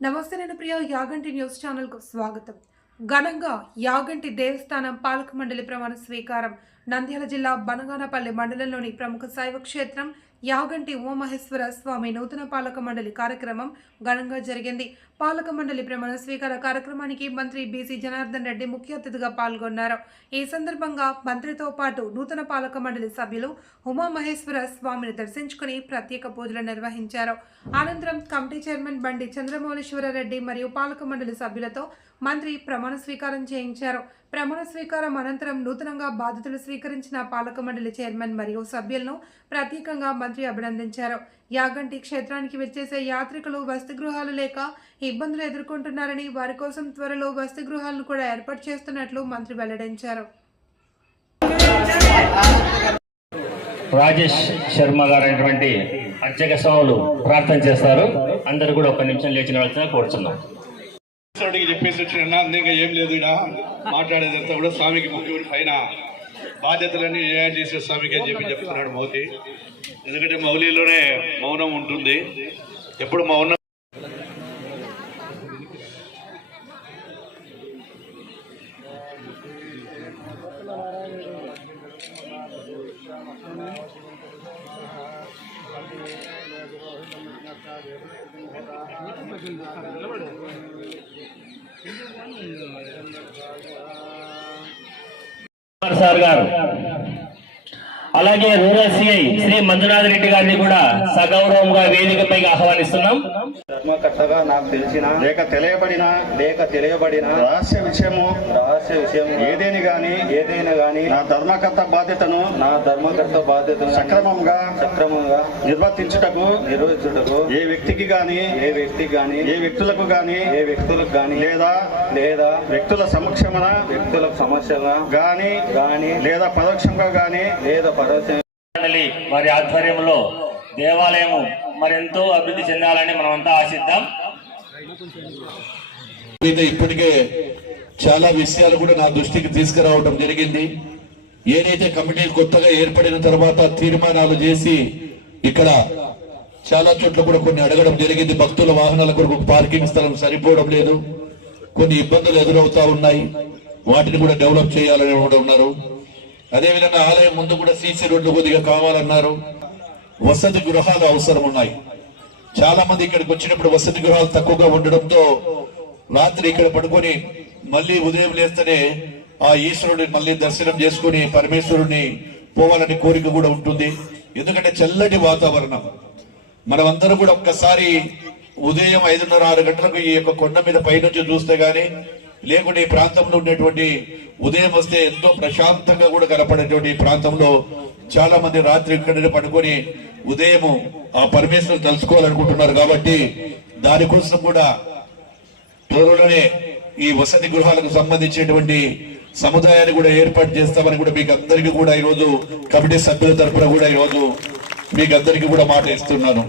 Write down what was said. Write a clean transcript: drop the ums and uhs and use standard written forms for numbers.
నమస్తే నేను ప్రియ Yaganti news channel కు స్వాగతం. ఘనంగా యాగంటి దేవస్థానం పాలక మండలి ప్రమాణ స్వీకారం. నంద్యాల జిల్లా బనగానపల్లి మండలంలోని ప్రముఖ శైవ క్షేత్రం యాగంటి ఉమామహేశ్వర స్వామి నూతన పాలక మండలి కార్యక్రమం ఘనంగా జరిగింది. పాలక మండలి ప్రమాణ స్వీకార కార్యక్రమానికి మంత్రి బీసీ జనార్దన్ రెడ్డి ముఖ్య అతిథిగా పాల్గొన్నారు. ఈ సందర్భంగా మంత్రితో పాటు నూతన పాలక మండలి సభ్యులు ఉమామహేశ్వర స్వామిని దర్శించుకుని ప్రత్యేక పూజలు నిర్వహించారు. అనంతరం కమిటీ చైర్మన్ బండి చంద్రమౌళీశ్వరరెడ్డి మరియు పాలక మండలి సభ్యులతో మంత్రి ప్రమాణ స్వీకారం చేయించారు. ప్రమాణ స్వీకారం అనంతరం నూతనంగా బాధ్యతలు స్వీకరించిన పాలక మండలి చైర్మన్ మరియు సభ్యులను ప్రత్యేకంగా మంత్రి అభినందించారు. యాగంటి క్షేత్రానికి వచ్చేసే యాత్రికులు వసతి గృహాలు లేక ఇబ్బందులు ఎదుర్కొంటున్నారని, వారి కోసం త్వరలో వసతి గృహాలను కూడా ఏర్పాటు చేస్తున్నట్లు మంత్రి వెల్లడించారు. రాజేష్ శర్మ గారు అయినటువంటి అర్చక స్వాములు ప్రార్థన చేస్తారు. అందరూ కూడా ఒక నిమిషం లేచిన వాళ్ళ కోరుతున్నాం. చెప్పేసి వచ్చిన ఇంకా ఏం లేదు, ఇక్కడ మాట్లాడేదంతా కూడా స్వామికి ముఖ్యమైన పైన బాధ్యతలన్నీ ఏఐటీసీ స్వామికి అని చెప్పి చెప్తున్నాడు మౌలి. ఎందుకంటే మౌలిలోనే మౌనం ఉంటుంది, ఎప్పుడు మౌనం. సార్ గారు అలాగే రూరల్ సిఐ శ్రీ మంజునాథ్ రెడ్డి గారిని కూడా సగౌరవంగా వేదికపైకి ఆహ్వానిస్తున్నాం. ధర్మకర్తగా నాకు తెలిసిన లేక తెలియబడిన రహస్య విషయము ఏదైనా గాని నా ధర్మకర్త బాధ్యతను సక్రమంగా నిర్వర్తించుటకు ఏ వ్యక్తులకు గాని లేదా వ్యక్తుల సమక్షమున గాని లేదా పరోక్షంగా గాని వారి ఆధ్వర్యంలో దేవాలయం మరెంతో అభివృద్ధి చెందాలని మనమంతా ఆశిద్దాం. ఇప్పటికే చాలా విషయాలు కూడా నా దృష్టికి తీసుకురావడం జరిగింది. ఏదైతే కమిటీ కొత్తగా ఏర్పడిన తర్వాత తీర్మానాలు చేసి ఇక్కడ చాలా చోట్ల కూడా కొన్ని అడగడం జరిగింది. భక్తుల వాహనాల కొరకు పార్కింగ్ స్థలం సరిపోవడం లేదు, కొన్ని ఇబ్బందులు ఎదురవుతా ఉన్నాయి, వాటిని కూడా డెవలప్ చేయాలని కూడా ఉన్నారు. అదేవిధంగా ఆలయం ముందు కూడా సీసీ రోడ్లు కొద్దిగా కావాలన్నారు. వసతి గృహాలు అవసరం ఉన్నాయి. చాలా మంది ఇక్కడికి వచ్చినప్పుడు వసతి గృహాలు తక్కువగా ఉండడంతో రాత్రి ఇక్కడ పడుకొని మళ్ళీ ఉదయం లేస్తేనే ఆ ఈశ్వరుడిని మళ్ళీ దర్శనం చేసుకుని పరమేశ్వరుడిని పోవాలని కోరిక కూడా ఉంటుంది. ఎందుకంటే చల్లటి వాతావరణం. మనమందరం కూడా ఒక్కసారి ఉదయం 5:30-6 గంటలకు ఈ యొక్క కొండ మీద పైనుంచి చూస్తే గానీ, లేకుంటే ఈ ప్రాంతంలో ఉండేటువంటి ఉదయం వస్తే ఎంతో ప్రశాంతంగా కూడా కనపడేటువంటి ప్రాంతంలో చాలా మంది రాత్రి ఇక్కడనే పడుకొని ఉదయం ఆ పరమేశ్వరుని తలుచుకోవాలనుకుంటున్నారు. కాబట్టి దానికోసం కూడా త్వరలోనే ఈ వసతి గృహాలకు సంబంధించినటువంటి సముదాయాన్ని కూడా ఏర్పాటు చేస్తామని కూడా మీకు అందరికీ కూడా ఈరోజు కమిటీ సభ్యుల తరఫున కూడా ఈరోజు మీకు అందరికీ కూడా మాట ఇస్తున్నాను.